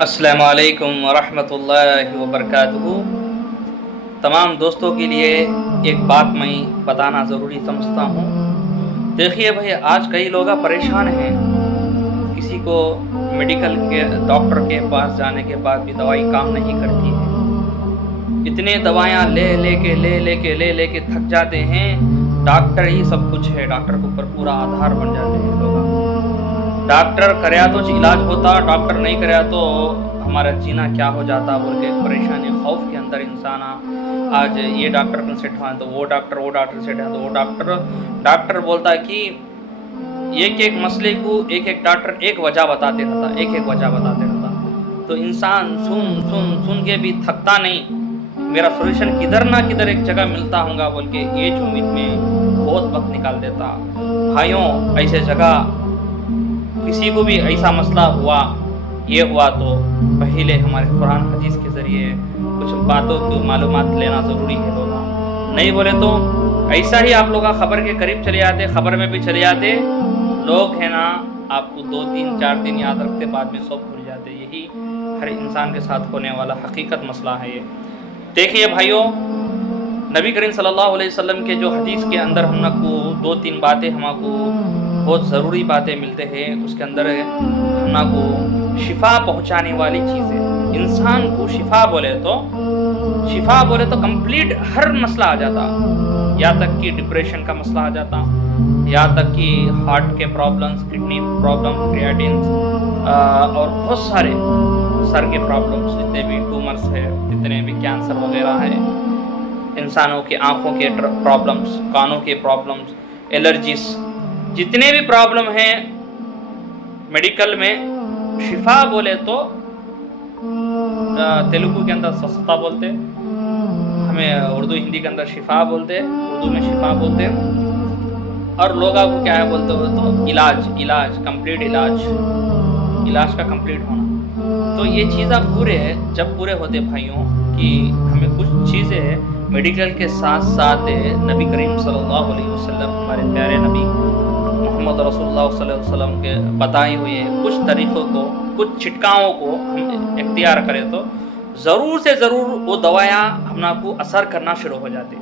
السلام علیکم ورحمۃ اللہ وبرکاتہ۔ تمام دوستوں کے لیے ایک بات میں بتانا ضروری سمجھتا ہوں۔ دیکھیے بھائی، آج کئی لوگ پریشان ہیں، کسی کو میڈیکل کے ڈاکٹر کے پاس جانے کے بعد بھی دوائی کام نہیں کرتی ہے۔ اتنے دوائیاں لے کے تھک جاتے ہیں۔ ڈاکٹر ہی سب کچھ ہے، ڈاکٹر کے اوپر پورا آدھار بن جاتے ہیں لوگ۔ ڈاکٹر کریا تو علاج ہوتا، ڈاکٹر نہیں کریا تو ہمارا جینا کیا ہو جاتا بول کے پریشانی خوف کے اندر انسان آج یہ ڈاکٹر کنسلٹ ہوا تو وہ ڈاکٹر سیٹ ہے تو وہ ڈاکٹر بولتا ہے کہ ایک مسئلے کو ایک ڈاکٹر ایک وجہ بتاتے رہتا تو انسان سن کے بھی تھکتا نہیں۔ میرا سولوشن کدھر نہ کدھر ایک جگہ ملتا ہوں گا بول کے یہ امید میں بہت وقت نکال دیتا۔ بھائیوں، ایسے جگہ کسی کو بھی ایسا مسئلہ ہوا تو پہلے ہمارے قرآن حدیث کے ذریعے کچھ باتوں کی معلومات لینا ضروری ہے لوگا۔ نہیں بولے تو ایسا ہی آپ لوگ خبر کے قریب چلے جاتے، خبر میں بھی چلے جاتے، لوگ ہے نا آپ کو 2-3-4 دن یاد رکھتے، بعد میں سب بھول جاتے۔ یہی ہر انسان کے ساتھ ہونے والا حقیقت مسئلہ ہے یہ۔ دیکھیے بھائیوں، نبی کریم صلی اللہ علیہ وسلم کے جو حدیث کے اندر ہم کو 2-3 باتیں ہم کو بہت ضروری باتیں ملتے ہیں، اس کے اندر ہم کو شفا پہنچانے والی چیزیں۔ انسان کو شفا بولے تو کمپلیٹ ہر مسئلہ آ جاتا، یہاں تک کہ ڈپریشن کا مسئلہ آ جاتا، یہاں تک کہ ہارٹ کے پرابلمز، کڈنی پرابلم، کریاٹینز اور بہت سارے سر کے پرابلمز، جتنے بھی ٹیومرز ہے، جتنے بھی کینسر وغیرہ ہے، انسانوں کی آنکھوں کے پرابلمز، کانوں کے پرابلمز، الرجیز، جتنے بھی پرابلم ہیں میڈیکل میں شفا بولے تو تیلگو کے اندر سستا بولتے، ہمیں اردو ہندی کے اندر شفا بولتے، اردو میں شفا بولتے، اور لوگوں کو کیا ہے بولتے ہو تو علاج کمپلیٹ علاج کا کمپلیٹ ہونا۔ تو یہ چیزیں جب پورے ہوتے بھائیوں کہ ہمیں کچھ چیزیں میڈیکل کے ساتھ ساتھ نبی کریم صلی اللہ علیہ وسلم، ہمارے پیارے نبی محمد رسول اللہ صلی اللہ علیہ وسلم کے بتائے ہوئے کچھ طریقوں کو، کچھ چھٹکاؤں کو ہم اختیار کریں تو ضرور سے ضرور وہ دوائیاں ہم کو اثر کرنا شروع ہو جاتے۔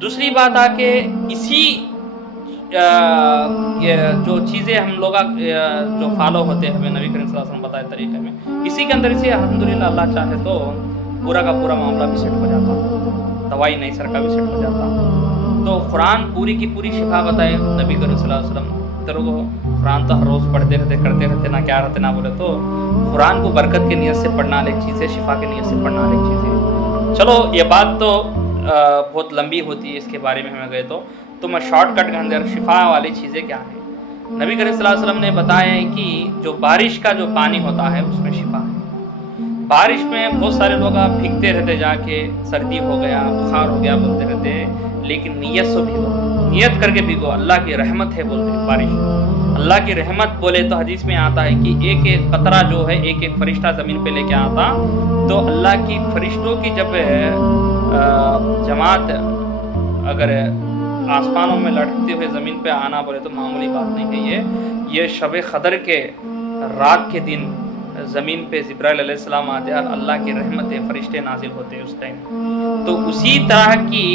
دوسری بات آ کے اسی جو چیزیں ہم لوگ جو فالو ہوتے ہیں، ہمیں نبی کریم صلی اللہ علیہ وسلم بتائے طریقے میں، اسی کے اندر الحمدللہ اللہ چاہے تو پورا کا پورا معاملہ بھی سیٹ ہو جاتا، دوائی نہیں سر کا بھی سیٹ ہو جاتا۔ تو قرآن پوری کی پوری شفا بتائے نبی کریم صلی اللہ علیہ وسلم۔ تیرے کو قرآن تو ہر روز پڑھتے رہتے، کرتے رہتے، نہ کیا رہتے نہ بولے تو قرآن کو برکت کی نیت سے پڑھنا ایک چیز ہے، شفا کی نیت سے پڑھنا ایک چیز ہے۔ چلو یہ بات تو بہت لمبی ہوتی ہے، اس کے بارے میں ہمیں گئے تو میں شارٹ کٹ کے اندر شفا والی چیزیں کیا ہیں نبی کریم صلی اللہ علیہ وسلم نے بتایا ہے کہ جو بارش کا جو پانی ہوتا ہے اس میں شفا ہے۔ بارش میں بہت سارے لوگ بھیگتے رہتے، جا کے سردی ہو گیا، بخار ہو گیا بولتے رہتے، لیکن نیت سے بھیگو، نیت کر کے بھیگو، اللہ کی رحمت ہے بولتے ہیں۔ بارش اللہ کی رحمت بولے تو حدیث میں آتا ہے کہ ایک ایک قطرہ جو ہے ایک فرشتہ زمین پہ لے کے آتا، تو اللہ کی فرشتوں کی جب جماعت اگر آسمانوں میں لٹکتے ہوئے زمین پہ آنا بولے تو معمولی بات نہیں ہے۔ یہ شب قدر کے رات کے دن زمین پہ جبرائیل علیہ السلام آتے اور اللہ کی رحمت فرشتے نازل ہوتے اس ٹائم۔ تو اسی طرح کی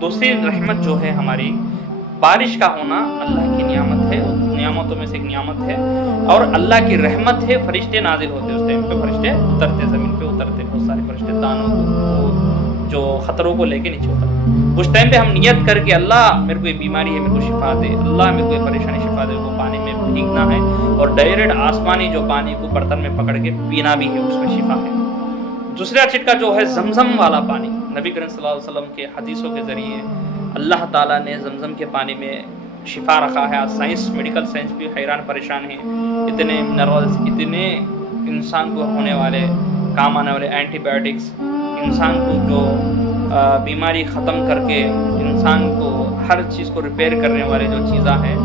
دوسری رحمت جو ہے ہماری بارش کا ہونا، اللہ کی نعمت ہے، نعمتوں میں سے ایک نعمت ہے، اور اللہ کی رحمت ہے، فرشتے نازل ہوتے اس ٹائم پہ، فرشتے اترتے زمین پہ، اترتے بہت سارے فرشتے دانوں کو، جو خطروں کو لے کے نیچے اترتے۔ اس ٹائم پہ ہم نیت کر کے اللہ میرے کو یہ بیماری ہے، میرے کو شفا دے، اللہ میرے کو یہ پریشانی شفا دے، وہ پانی میں بھیگنا ہے، اور ڈائریکٹ آسمانی جو پانی کو برتن میں پکڑ کے پینا بھی ہے، اس میں شفا ہے۔ دوسرا چھٹکا جو ہے زمزم والا پانی، نبی کریم صلی اللہ علیہ وسلم کے حدیثوں کے ذریعے اللہ تعالیٰ نے زمزم کے پانی میں شفا رکھا ہے۔ سائنس، میڈیکل سائنس بھی حیران پریشان ہے، اتنے منرلز، اتنے انسان کو ہونے والے کام آنے والے اینٹی بایوٹکس، انسان کو جو بیماری ختم کر کے انسان کو ہر چیز کو ریپیئر کرنے والے جو چیزیں ہیں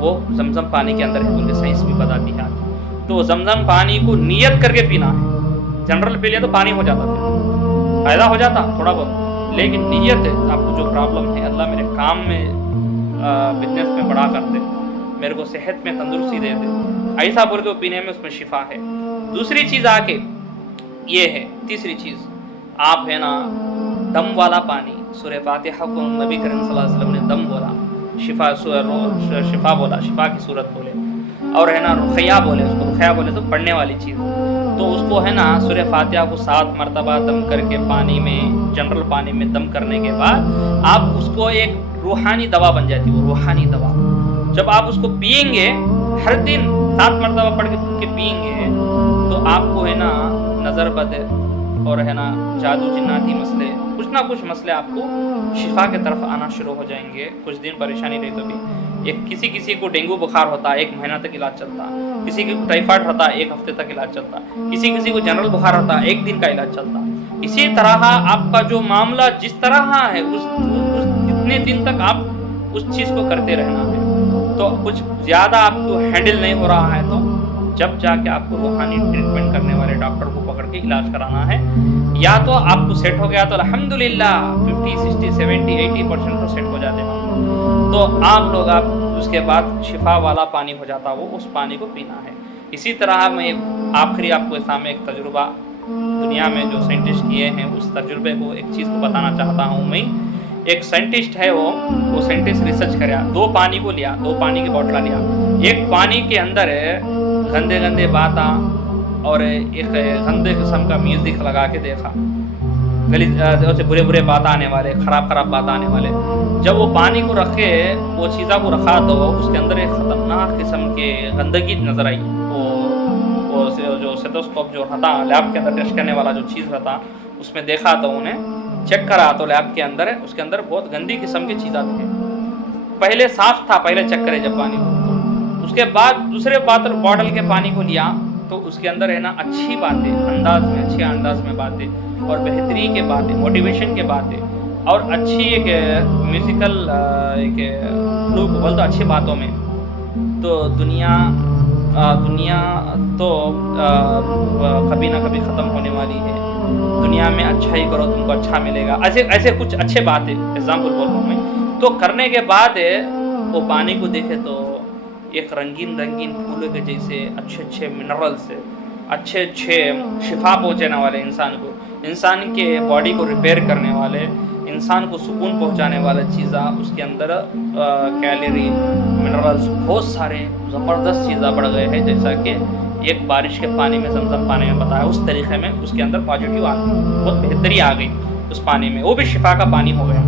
وہ زمزم پانی کے اندر ہے، بلکہ سائنس بھی بتاتی ہے۔ تو زمزم پانی کو نیت کر کے پینا ہے۔ جنرل پی لیا تو پانی ہو جاتا، پھر فائدہ ہو جاتا تھوڑا بہت، لیکن نیت ہے آپ کو جو پرابلم ہے، اللہ میرے کام میں بزنس میں بڑا کر دے، میرے کو صحت میں تندرستی دے دے، ایسا بول کے وہ پینے میں اس میں شفا ہے۔ دوسری چیز آ کے یہ ہے، تیسری چیز آپ ہے نا دم والا پانی، سورہ فاتحہ کو نبی کریم صلی اللہ علیہ وسلم نے دم بولا، شفا بولا، شفا کی صورت بولے، اور ہے نا رقیہ بولے، اس کو رقیہ بولے تو پڑھنے والی چیز، تو اس کو ہے نا سورہ فاتحہ کو 7 مرتبہ دم کر کے پانی میں، جنرل پانی میں دم کرنے کے بعد آپ اس کو ایک روحانی دوا بن جاتی ہے، وہ روحانی دوا جب آپ اس کو پئیں گے، ہر دن 7 مرتبہ پڑھ کے پئیں گے، تو آپ کو ہے نا نظر بد اور ہے نا جادو جناتی مسئلے، کچھ نہ کچھ مسئلے آپ کو شفا کی طرف آنا شروع ہو جائیں گے۔ کچھ دن پریشانی رہی تو بھی کسی کو ڈینگو بخار ہوتا ہے 1 مہینہ تک علاج چلتا، کسی کو ٹائیفائڈ ہوتا ہے 1 ہفتے تک علاج چلتا، کسی کو جنرل بخار ہوتا ہے 1 دن کا علاج چلتا۔ اسی طرح آپ کا جو معاملہ جس طرح ہے اس اتنے دن تک آپ اس چیز کو کرتے رہنا ہے۔ تو کچھ زیادہ آپ کو ہینڈل نہیں ہو رہا ہے تو جب جا کے آپ کو روحانی ٹریٹمنٹ کرنے والے ڈاکٹر کو پکڑ کے علاج کرانا ہے، یا تو آپ کو سیٹ ہو گیا تو الحمدللہ 50 60 70 80% تو سیٹ ہو جاتے ہیں، تو آپ لوگ اس کے بعد شفا والا پانی ہو جاتا، وہ اس پانی کو پینا ہے۔ اسی طرح میں آخری آپ کے سامنے ایک تجربہ دنیا میں جو سائنٹسٹ کیے ہیں اس تجربے کو ایک چیز کو بتانا چاہتا ہوں میں۔ ایک سائنٹسٹ ہے، وہ سائنٹسٹ ریسرچ کریا، 2 پانی کو لیا، 2 پانی کی بوتل لیا، ایک پانی کے اندر گندے باتاں اور ایک گندے قسم کا میوزک لگا کے دیکھا، برے بات آنے والے، خراب بات آنے والے۔ جب وہ پانی کو رکھے، وہ چیزوں کو رکھا تو اس کے اندر ایک خطرناک قسم کے گندگی نظر آئی۔ وہ جو سیٹوسکوپ جو رہتا لیب کے اندر ٹیسٹ کرنے والا جو چیز رہتا، اس میں دیکھا تو انہیں چیک کرا تو لیب کے اندر اس کے اندر بہت گندی قسم کی چیزیں تھے۔ پہلے صاف تھا، پہلے چیک کرے جب پانی کو، اس کے بعد دوسرے باٹل کے پانی کو لیا تو اس کے اندر ہے نا اچھی باتیں، اچھے انداز میں باتیں اور بہتری کے باتیں، موٹیویشن کے باتیں اور اچھی ایک میوزیکل ایک فلو کو بول تو اچھی باتوں میں، تو دنیا تو کبھی نہ کبھی ختم ہونے والی ہے۔ دنیا میں اچھا ہی کرو، تم کو اچھا ملے گا، ایسے کچھ اچھے باتیں ایگزامپل بول رہا ہوں میں۔ تو کرنے کے بعد وہ پانی کو دیکھے تو ایک رنگین پھولوں کے جیسے اچھے منرل سے اچھے شفا پہنچانے والے، انسان کے باڈی کو ریپیئر کرنے والے، انسان کو سکون پہنچانے والا چیزاں اس کے اندر، کیلری منرلز بہت سارے زبردست چیزیں بڑھ گئے ہیں، جیسا کہ ایک بارش کے پانی میں، زمزم پانی میں بتایا، اس طریقے میں اس کے اندر پازیٹیو آ گئی، بہت بہتری آ گئی اس پانی میں، وہ بھی شفا کا پانی ہو گیا۔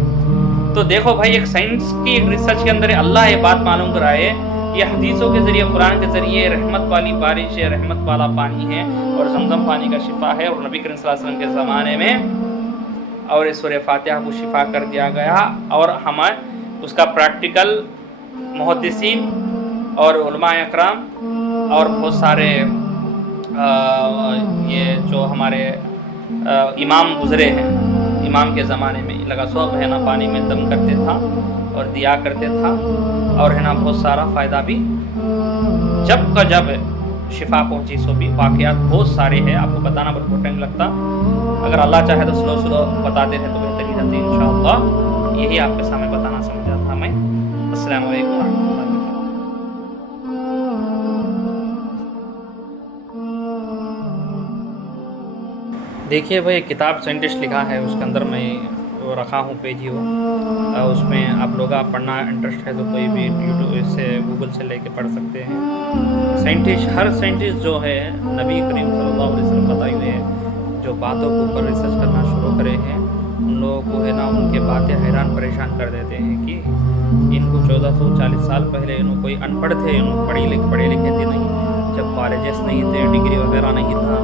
تو دیکھو بھائی، ایک سائنس کی ایک ریسرچ کے اندر اللہ یہ بات معلوم کرائے، یہ حدیثوں کے ذریعے، قرآن کے ذریعے رحمت والی بارش ہے، رحمت والا پانی ہے اور زمزم پانی کا شفا ہے، اور نبی کریم صلی اللہ علیہ وسلم کے زمانے میں اور اس سورہ فاتحہ کو شفا کر دیا گیا، اور ہمیں اس کا پریکٹیکل محدثین اور علماء اکرام اور بہت سارے یہ جو ہمارے امام گزرے ہیں، امام کے زمانے میں لگا سو ہے نا پانی میں دم کرتے تھا اور دیا کرتے تھا، اور ہے نا بہت سارا فائدہ بھی جب کا جب شفا پہنچی، سو بھی واقعات بہت سارے ہیں، آپ کو بتانا بہت ٹائم لگتا، اگر اللہ چاہے تو سلو بتاتے رہے تو بہتری رہتی ہے انشاءاللہ۔ یہی آپ کے سامنے بتانا سمجھا تھا میں۔ السلام علیکم ورحمۃ اللہ۔ دیکھیے بھائی، کتاب سائنٹسٹ لکھا ہے، اس کے اندر میں وہ رکھا ہوں پیج ہی وہ، اس میں آپ لوگ پڑھنا انٹرسٹ ہے تو کوئی بھی یوٹیوب سے گوگل سے لے کے پڑھ سکتے ہیں۔ ہر سائنٹسٹ جو ہے نبی کریم صلی اللہ علیہ وسلم بتائی ہوئے ہیں، جو باتوں کے اوپر ریسرچ کرنا شروع کرے ہیں، ان لوگوں کو ہے نا ان کے باتیں حیران پریشان کر دیتے ہیں کہ ان کو 1440 سال پہلے کوئی ان پڑھ تھے، پڑھے لکھے تھے نہیں، جب کالجز نہیں تھے، ڈگری وغیرہ نہیں تھا،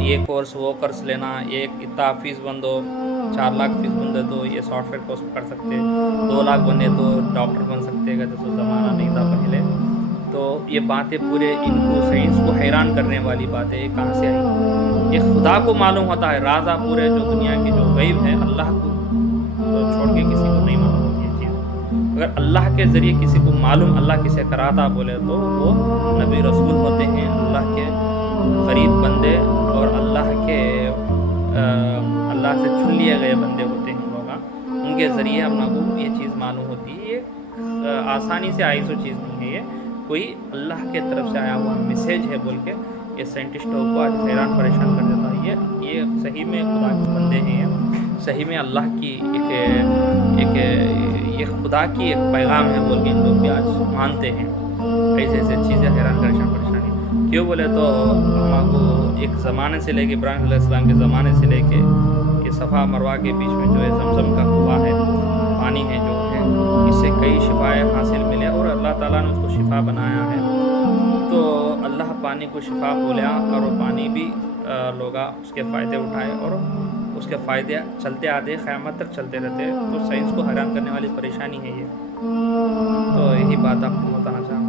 یہ کورس وہ کورس لینا، ایک اتنا فیس بندو 4 لاکھ فیس بندے تو یہ سافٹ ویئر کورس کر سکتے، 2 لاکھ بندے تو ڈاکٹر بن سکتے گا، جیسے زمانہ نہیں تھا پہلے۔ تو یہ باتیں پورے ان کو سائنس کو حیران کرنے والی باتیں کہاں سے آئی؟ یہ خدا کو معلوم ہوتا ہے، رازہ پورے جو دنیا کی جو غیب ہے اللہ کو چھوڑ کے کسی کو نہیں معلوم ہوتی ہے چیز۔ اگر اللہ کے ذریعے کسی کو معلوم اللہ کسے کراتا بولے تو وہ نبی رسول ہوتے ہیں، اللہ کے قریب بندے اور اللہ سے چن لیے گئے بندے ہوتے ہیں لوگ، ان کے ذریعے ہم کو یہ چیز معلوم ہوتی ہے۔ آسانی سے آئی سو چیز نہیں ہے، یہ کوئی اللہ کے طرف سے آیا ہوا میسیج ہے بول کے یہ سائنٹسٹوں کو آج حیران پریشان کر دیتا ہے۔ یہ صحیح میں خدا کے بندے ہیں، یہ صحیح میں اللہ کی ایک یہ خدا کی ایک پیغام ہے بول کے ان لوگ بھی آج مانتے ہیں۔ ایسے ایسے چیزیں حیران پریشانی کیوں بولے تو ہم کو ایک زمانے سے لے کے ابراہیم علیہ السلام کے زمانے سے لے کے یہ صفا مروہ کے بیچ میں جو ہے زمزم کا کنواں ہے، پانی ہے جو ہے، اس سے کئی شفائیں حاصل ملے اور اللہ تعالیٰ نے اس کو شفا بنایا ہے۔ تو اللہ پانی کو شفا بولیا اور وہ پانی بھی لوگ اس کے فائدے اٹھائے اور اس کے فائدے چلتے آتے قیامت تک چلتے رہتے۔ تو سائنس کو حیران کرنے والی پریشانی ہے یہ۔ تو یہی بات آپ کو بتانا چاہوں